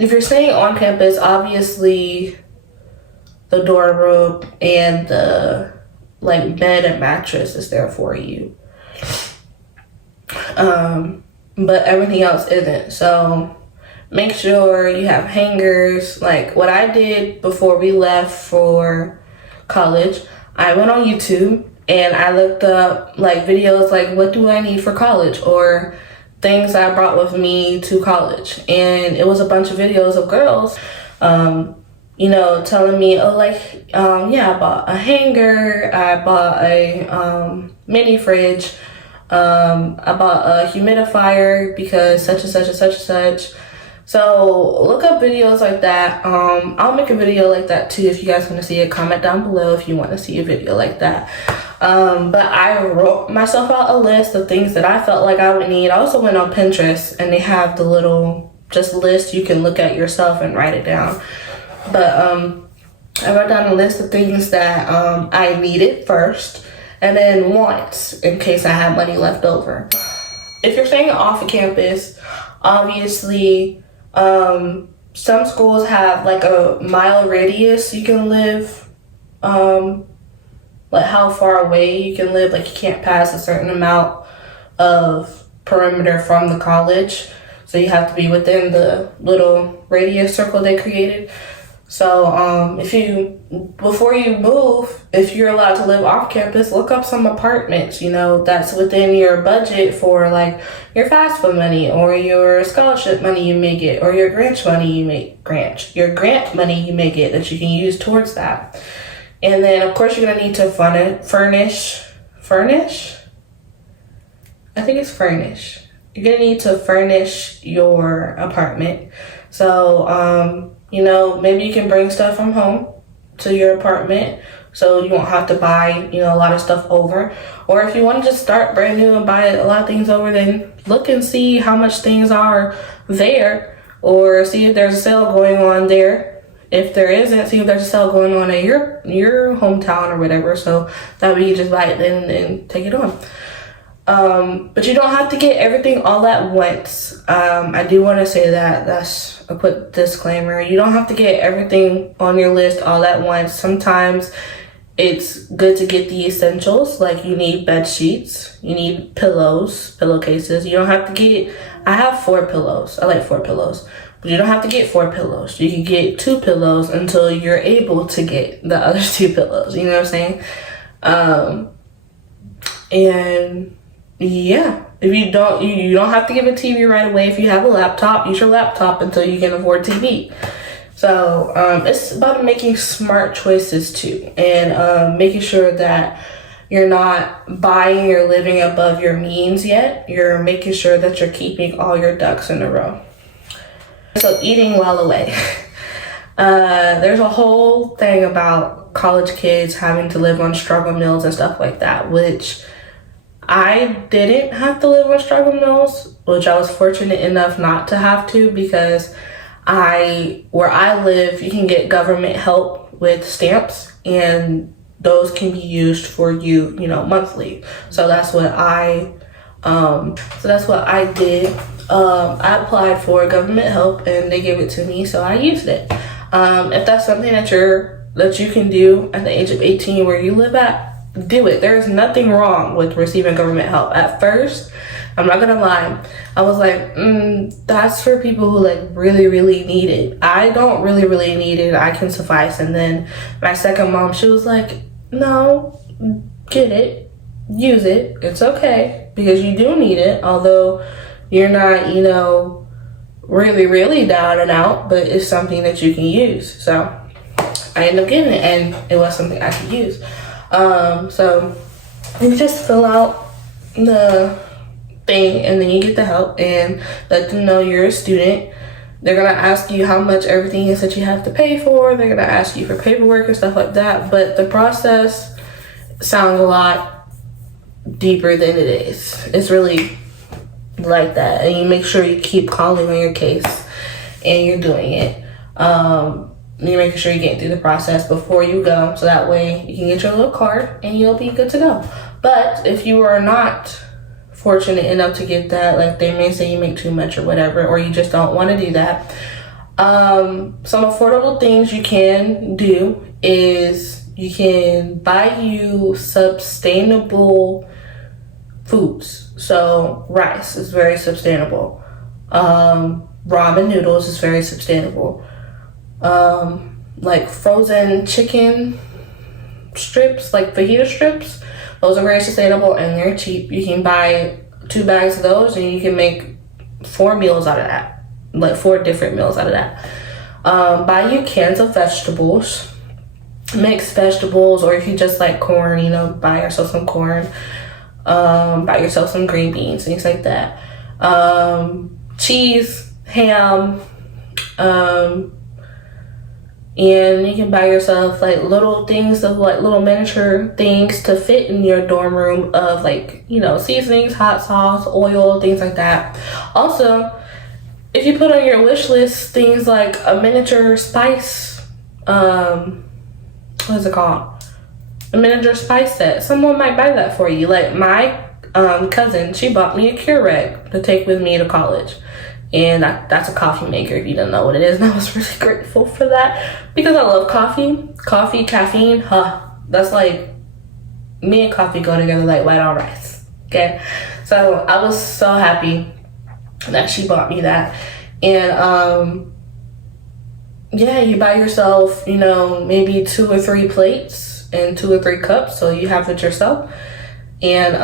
if you're staying on campus, obviously the dorm room and the like bed and mattress is there for you. But everything else isn't. So make sure you have hangers. Like what I did before we left for college, I went on YouTube and I looked up like videos like what do I need for college, or things I brought with me to college. And it was a bunch of videos of girls, telling me, I bought a hanger, I bought a mini fridge, I bought a humidifier because such and such and such and such. So look up videos like that. I'll make a video like that too if you guys want to see it. Comment down below if you want to see a video like that. But I wrote myself out a list of things that I felt like I would need. I also went on Pinterest and they have the little just list you can look at yourself and write it down. But I wrote down a list of things that I needed first, and then wants in case I had money left over. If you're staying off of campus, obviously some schools have like a mile radius you can live, like how far away you can live. Like you can't pass a certain amount of perimeter from the college, so you have to be within the little radius circle they created. So before you move, if you're allowed to live off campus, look up some apartments, that's within your budget for like your FAFSA money or your scholarship money you may get, or your grant money you may get that you can use towards that. And then of course you're gonna need to furnish. I think it's furnish. You're gonna need to furnish your apartment. So, maybe you can bring stuff from home to your apartment so you won't have to buy, a lot of stuff over. Or if you want to just start brand new and buy a lot of things over, then look and see how much things are there, or see if there's a sale going on there. If there isn't, see if there's a sale going on at your hometown or whatever. So that way you just buy it then and take it on. But you don't have to get everything all at once. I do want to say that's a quick disclaimer. You don't have to get everything on your list all at once. Sometimes it's good to get the essentials, like you need bed sheets, you need pillows, pillowcases. You don't have to get, I have 4 pillows. I like 4 pillows. But you don't have to get 4 pillows. You can get 2 pillows until you're able to get the other 2 pillows. You know what I'm saying? And yeah, if you don't, you don't have to get a TV right away. If you have a laptop, use your laptop until you can afford TV. So it's about making smart choices too, and making sure that you're not buying or living above your means yet. You're making sure that you're keeping all your ducks in a row. So eating while away. There's a whole thing about college kids having to live on struggle meals and stuff like that, which I didn't have to live on struggle meals, which I was fortunate enough not to have to, because where I live, you can get government help with stamps, and those can be used for you, monthly. So that's what I did. I applied for government help and they gave it to me, so I used it. If that's something that you can do at the age of 18 where you live at, do it. There is nothing wrong with receiving government help. At first, I'm not gonna lie, I was like, that's for people who like really, really need it. I don't really, really need it. I can suffice. And then my second mom, she was like, no, get it, use it. It's okay, because you do need it. Although you're not, really, really down and out, but it's something that you can use. So I ended up getting it, and it was something I could use. So you just fill out the thing and then you get the help, and let them know you're a student. They're gonna ask you how much everything is that you have to pay for. They're gonna ask you for paperwork and stuff like that, but the process sounds a lot deeper than it is. It's really like that, and you make sure you keep calling on your case and you're doing it. You're making sure you're getting through the process before you go, so that way you can get your little card and you'll be good to go. But if you are not fortunate enough to get that, like they may say you make too much or whatever, or you just don't want to do that, Some affordable things you can do is you can buy you sustainable foods. So rice is very sustainable. Ramen noodles is very sustainable. Like frozen chicken strips, like fajita strips, those are very sustainable and they're cheap. You can buy 2 bags of those and you can make 4 meals out of that, like 4 different meals out of that. Buy you cans of vegetables, mixed vegetables, or if you just like corn, you know, buy yourself some corn. Buy yourself some green beans, things like that. Cheese, ham, and you can buy yourself like little things of like little miniature things to fit in your dorm room of like, you know, seasonings, hot sauce, oil, things like that. Also, if you put on your wish list things like a miniature spice, what is it called? A miniature spice set. Someone might buy that for you. Like my cousin, she bought me a Keurig to take with me to college. And that's a coffee maker if you don't know what it is. And I was really grateful for that because I love coffee. Coffee, caffeine, that's like me and coffee go together like white on rice. Okay, so I was so happy that she bought me that. And yeah, you buy yourself, you know, maybe 2 or 3 plates and 2 or 3 cups, so you have it yourself. And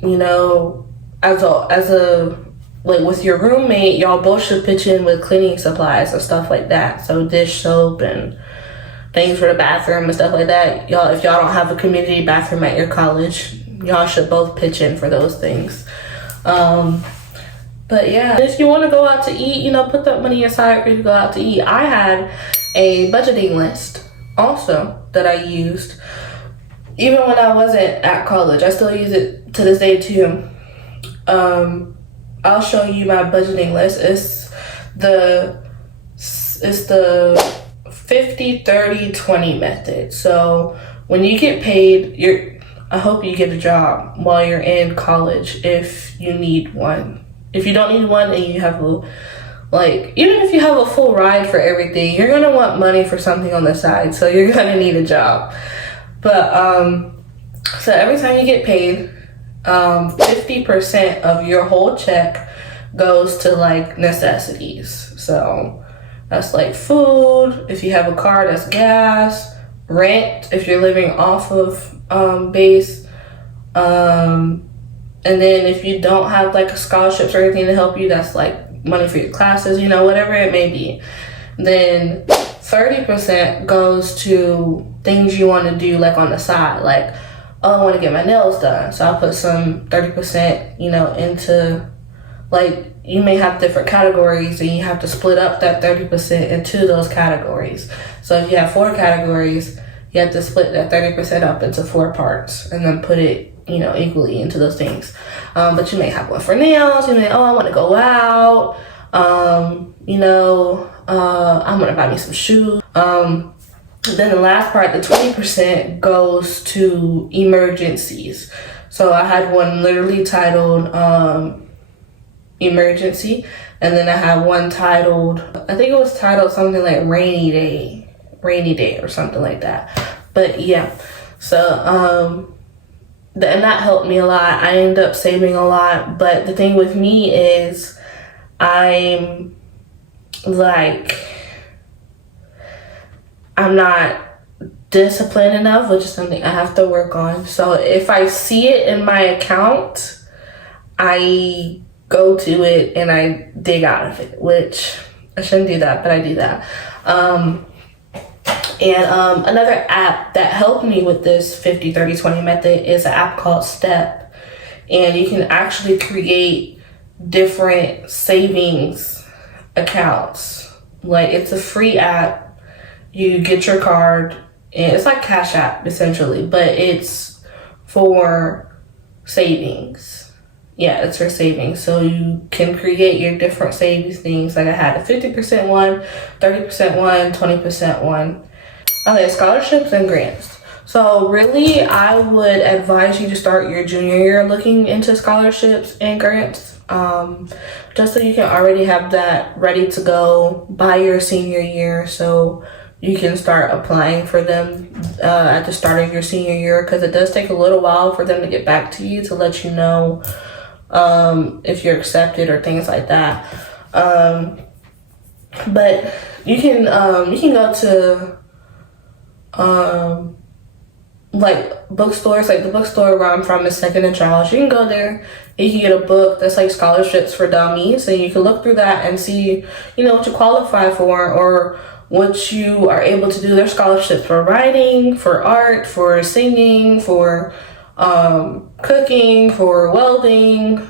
you know, as a like with your roommate, y'all both should pitch in with cleaning supplies and stuff like that. So dish soap and things for the bathroom and stuff like that. Y'all, if y'all don't have a community bathroom at your college, y'all should both pitch in for those things. But yeah, if you want to go out to eat, you know, put that money aside for you to go out to eat. I had a budgeting list also that I used even when I wasn't at college. I still use it to this day too. I'll show you my budgeting list. It's the 50, 30, 20 method. So when you get paid, I hope you get a job while you're in college if you need one. If you don't need one and you have even if you have a full ride for everything, you're gonna want money for something on the side. So you're gonna need a job. But so every time you get paid, 50% of your whole check goes to like necessities. So that's like food. If you have a car, that's gas. Rent, if you're living off of base. And then if you don't have like scholarships or anything to help you, that's like money for your classes, you know, whatever it may be. Then 30% goes to things you want to do like on the side, like, oh, I want to get my nails done, so I'll put some 30%, you know, into, like, you may have different categories and you have to split up that 30% into those categories. So if you have 4 categories, you have to split that 30% up into 4 parts and then put it, you know, equally into those things. But you may have one for nails, you may, oh, I want to go out, you know, I'm going to buy me some shoes. Then the last part, the 20%, goes to emergencies. So I had one literally titled emergency, and then I had one titled, I think it was titled something like rainy day or something like that. But yeah, so and that helped me a lot. I ended up saving a lot, but the thing with me is I'm not disciplined enough, which is something I have to work on. So if I see it in my account, I go to it and I dig out of it, which I shouldn't do that, but I do that. Another app that helped me with this 50, 30, 20 method is an app called Step. And you can actually create different savings accounts. Like, it's a free app. You get your card, and it's like Cash App essentially, but it's for savings. Yeah, it's for savings. So you can create your different savings things. Like I had a 50% one, 30% one, 20% one. Okay, scholarships and grants. So really, I would advise you to start your junior year looking into scholarships and grants. just so you can already have that ready to go by your senior year, so you can start applying for them at the start of your senior year, because it does take a little while for them to get back to you to let you know if you're accepted or things like that. But you can go to like bookstores, like the bookstore where I'm from is Second and Charles. You can go there, you can get a book that's like scholarships for dummies, and you can look through that and see, what you qualify for or what you are able to do. There's scholarships for writing, for art, for singing, for cooking, for welding.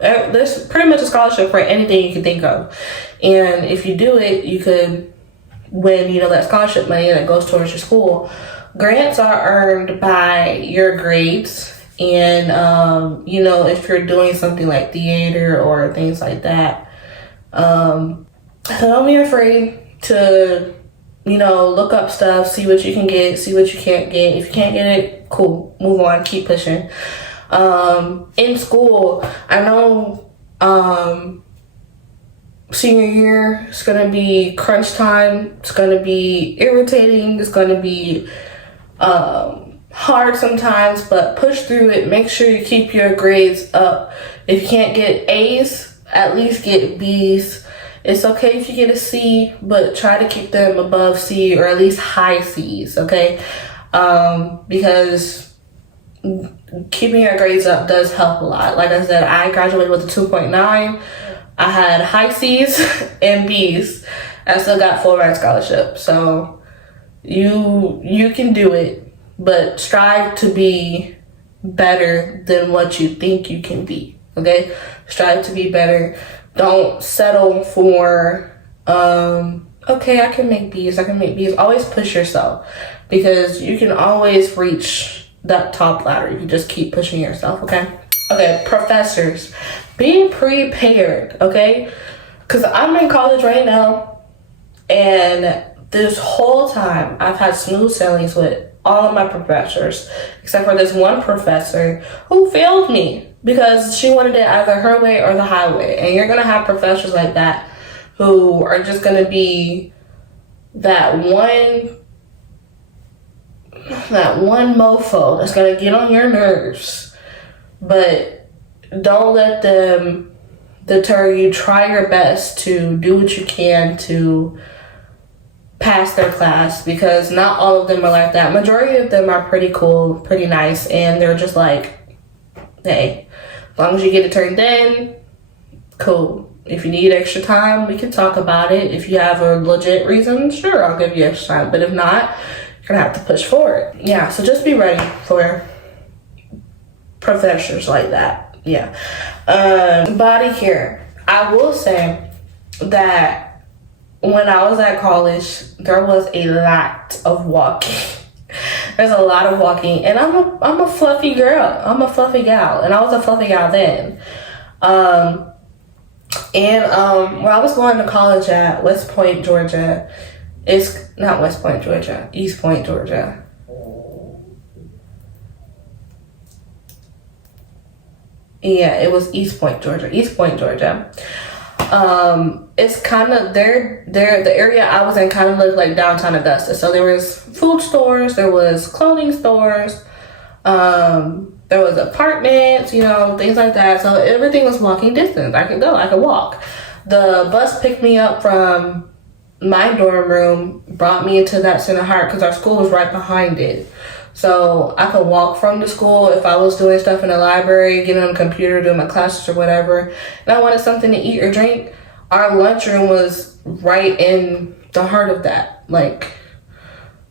There's pretty much a scholarship for anything you can think of. And if you do it, you could win, that scholarship money that goes towards your school. Grants are earned by your grades. And, if you're doing something like theater or things like that. So don't be afraid to, look up stuff, see what you can get, see what you can't get. If you can't get it, cool, move on, keep pushing. In school, I know senior year is going to be crunch time. It's going to be irritating. It's going to be hard sometimes, but push through it. Make sure you keep your grades up. If you can't get A's, at least get B's. It's okay if you get a C, but try to keep them above C or at least high C's, okay? Because keeping your grades up does help a lot. Like I said, I graduated with a 2.9. I had high C's and B's. I still got full ride scholarship. So you can do it, but strive to be better than what you think you can be, okay? Strive to be better. Don't settle for, okay, I can make B's. Always push yourself, because you can always reach that top ladder. You can just keep pushing yourself, okay? Okay, professors, be prepared, okay? Because I'm in college right now, and this whole time I've had smooth sailings with all of my professors, except for this one professor who failed me because she wanted it either her way or the highway. And you're going to have professors like that who are just going to be that one mofo that's going to get on your nerves. But don't let them deter you. Try your best to do what you can to pass their class, because not all of them are like that. Majority of them are pretty cool, pretty nice, and they're just like, hey, as long as you get it turned in, cool. If you need extra time, we can talk about it. If you have a legit reason, sure, I'll give you extra time. But if not, you're gonna have to push forward. Yeah, so just be ready for professors like that. Yeah. Body care. I will say that when I was at college, there was a lot of walking. There's a lot of walking, and I'm a fluffy girl. I'm a fluffy gal, and I was a fluffy gal then. Where I was going to college at West Point, Georgia, it's not West Point, Georgia, East Point, Georgia. Yeah, it was East Point, Georgia. It's kind of the area I was in kind of looked like downtown Augusta. So there was food stores, there was clothing stores, there was apartments, things like that. So everything was walking distance. I could walk. The bus picked me up from my dorm room, brought me into that Center Heart because our school was right behind it. So I could walk from the school if I was doing stuff in the library, getting on the computer, doing my classes or whatever, and I wanted something to eat or drink. Our lunchroom was right in the heart of that. Like,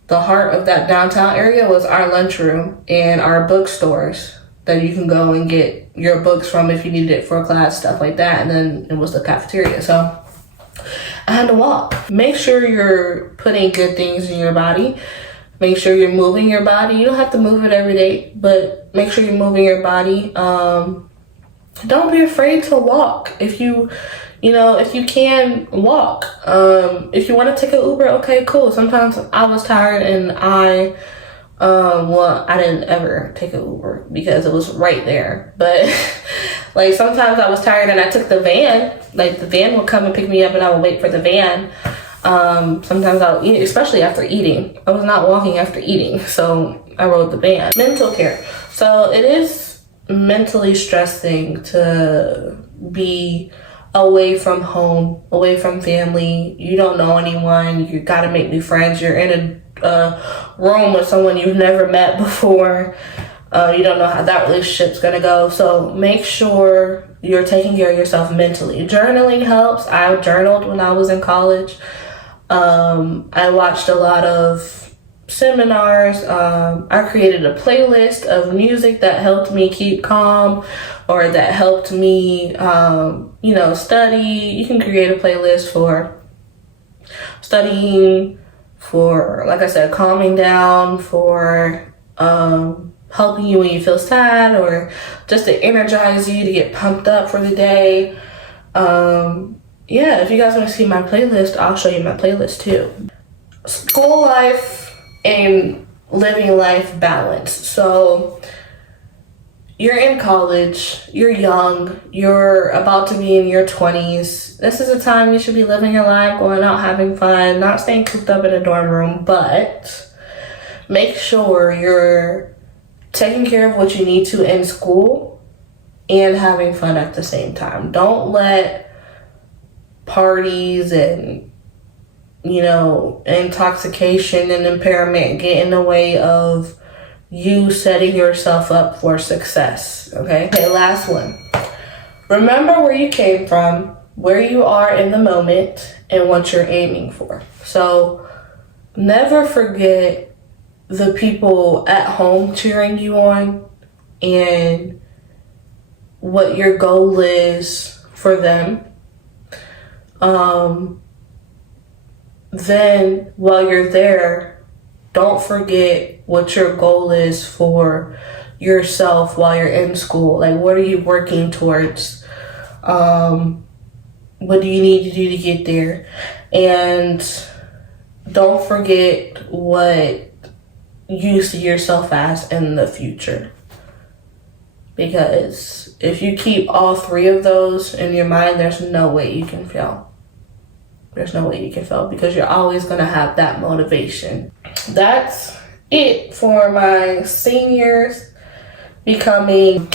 the heart of that downtown area was our lunchroom and our bookstores that you can go and get your books from if you needed it for a class, stuff like that. And then it was the cafeteria. So I had to walk. Make sure you're putting good things in your body. Make sure you're moving your body. You don't have to move it every day, but make sure you're moving your body. Don't be afraid to walk. If you can walk. If you want to take an Uber, okay, cool. Sometimes I was tired and I Well, I didn't ever take an Uber because it was right there. But like sometimes I was tired and I took the van. Like the van would come and pick me up and I would wait for the van. Sometimes I'll eat, especially after eating. I was not walking after eating, so I rode the van. Mental care. So it is mentally stressing to be away from home, away from family. You don't know anyone. You got to make new friends. You're in a room with someone you've never met before. You don't know how that relationship's gonna go. So make sure you're taking care of yourself mentally. Journaling helps. I journaled when I was in college. I watched a lot of seminars. I created a playlist of music that helped me keep calm or that helped me, study. You can create a playlist for studying, for, like I said, calming down, for helping you when you feel sad, or just to energize you to get pumped up for the day. Yeah, if you guys want to see my playlist, I'll show you my playlist too. School life and living life balance. So you're in college, you're young, you're about to be in your 20s. This is a time you should be living your life, going out, having fun, not staying cooped up in a dorm room, but make sure you're taking care of what you need to in school and having fun at the same time. Don't let parties and, intoxication and impairment get in the way of you setting yourself up for success. Okay, last one. Remember where you came from, where you are in the moment, and what you're aiming for. So never forget the people at home cheering you on and what your goal is for them. Then while you're there, don't forget what your goal is for yourself while you're in school. Like, what are you working towards? What do you need to do to get there? And don't forget what you see yourself as in the future. Because if you keep all three of those in your mind, there's no way you can fail. There's no way you can fail because you're always going to have that motivation. That's it for my seniors becoming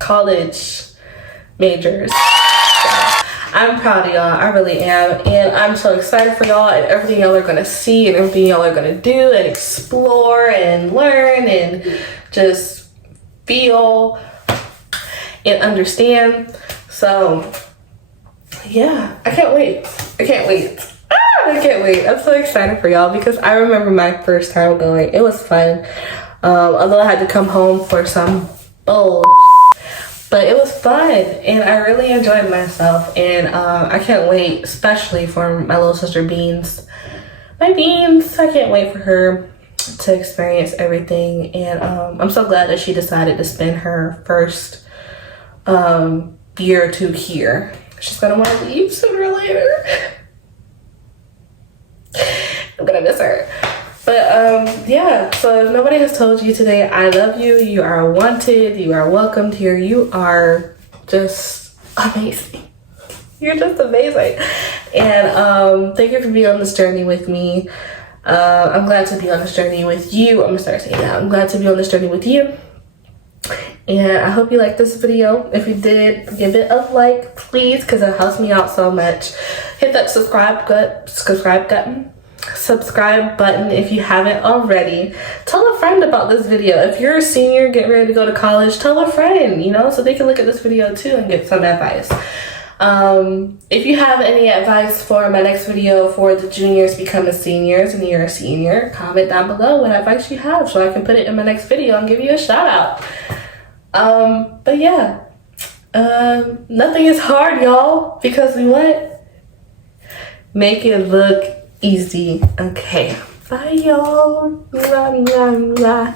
college majors. I'm proud of y'all. I really am. And I'm so excited for y'all and everything y'all are going to see and everything y'all are going to do and explore and learn and just feel and understand. So yeah, I can't wait. I can't wait. I'm so excited for y'all because I remember my first time going. It was fun. Although I had to come home for some bull, but it was fun and I really enjoyed myself. And I can't wait, especially for my little sister Beans. My Beans, I can't wait for her to experience everything. And I'm so glad that she decided to spend her first year or two here. She's gonna want to leave sooner or later. I'm gonna miss her. But yeah, so if nobody has told you today, I love you. You are wanted. You are welcomed here. You are just amazing. You're just amazing. And thank you for being on this journey with me. I'm glad to be on this journey with you. I'm gonna start saying that. I'm glad to be on this journey with you. And I hope you liked this video. If you did, give it a like, please, because it helps me out so much. Hit that subscribe button if you haven't already. Tell a friend about this video. If you're a senior getting ready to go to college, tell a friend, so they can look at this video too and get some advice. If you have any advice for my next video for the juniors becoming seniors and you're a senior, comment down below what advice you have so I can put it in my next video and give you a shout out. But yeah, nothing is hard, y'all, because we what? Make it look easy. Okay, bye y'all. Mwah, mwah, mwah.